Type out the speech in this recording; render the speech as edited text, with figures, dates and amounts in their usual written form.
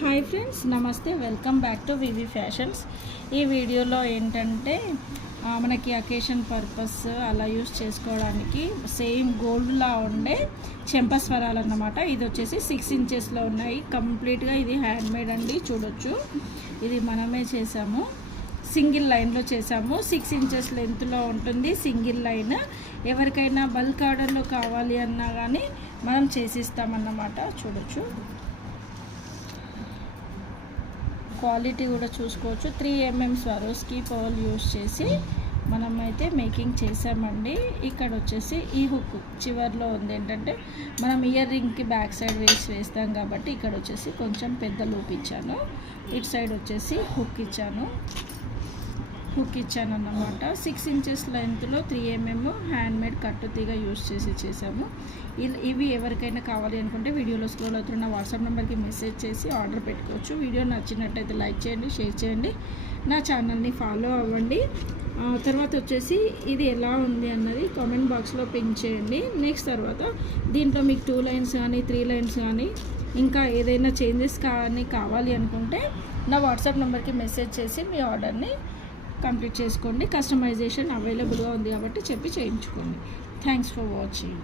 Hi friends, నమస్తే. Welcome back to VV fashions. ఈ వీడియోలో ఏంటంటే మనకి అకేషన్ పర్పస్ అలా యూస్ చేసుకోవడానికి సేమ్ గోల్డ్లా ఉండే చెంపస్వరాలు అన్నమాట. ఇది వచ్చేసి 6 ఇంచెస్లో ఉన్నాయి. కంప్లీట్గా ఇది హ్యాండ్మేడ్ అండి. చూడొచ్చు, ఇది మనమే చేసాము. సింగిల్ లైన్లో చేసాము. 6 ఇంచెస్ లెంత్లో ఉంటుంది సింగిల్ లైన్. ఎవరికైనా బల్క్ ఆర్డర్లో కావాలి అన్నా కానీ మనం చేసిస్తామన్నమాట. చూడొచ్చు, క్వాలిటీ కూడా చూసుకోవచ్చు. 3 mm స్వరోస్కి పర్ల్ యూస్ చేసి మనమైతే మేకింగ్ చేసామండి. ఇక్కడ వచ్చేసి ఈ హుక్ చివర్లో ఉంది. ఏంటంటే మనం ఇయర్ రింగ్కి బ్యాక్ సైడ్ వేస్తాం కాబట్టి ఇక్కడ వచ్చేసి కొంచెం పెద్ద లూప్ ఇచ్చాను. ఇటు సైడ్ వచ్చేసి హుక్ ఇచ్చాను అన్నమాట. 6 ఇంచెస్ లెంత్లో 3 mm హ్యాండ్మేడ్ కట్టు తీగ యూస్ చేసి చేసాము. ఇవి ఎవరికైనా కావాలి అనుకుంటే వీడియోలో స్క్రోల్ అవుతున్న వాట్సాప్ నెంబర్కి మెసేజ్ చేసి ఆర్డర్ పెట్టుకోవచ్చు. వీడియో నచ్చినట్టయితే లైక్ చేయండి, షేర్ చేయండి, నా ఛానల్ని ఫాలో అవ్వండి. తర్వాత వచ్చేసి ఇది ఎలా ఉంది అన్నది కామెంట్ బాక్స్లో పింక్ చేయండి. నెక్స్ట్ తర్వాత దీంట్లో మీకు 2 లైన్స్ కానీ 3 లైన్స్ కానీ ఇంకా ఏదైనా చేంజెస్ కానీ కావాలి అనుకుంటే నా వాట్సాప్ నెంబర్కి మెసేజ్ చేసి మీ ఆర్డర్ని కంప్లీట్ చేసుకోండి. కస్టమైజేషన్ అవైలబుల్గా ఉంది కాబట్టి చెప్పి చేయించుకోండి. Thanks for watching.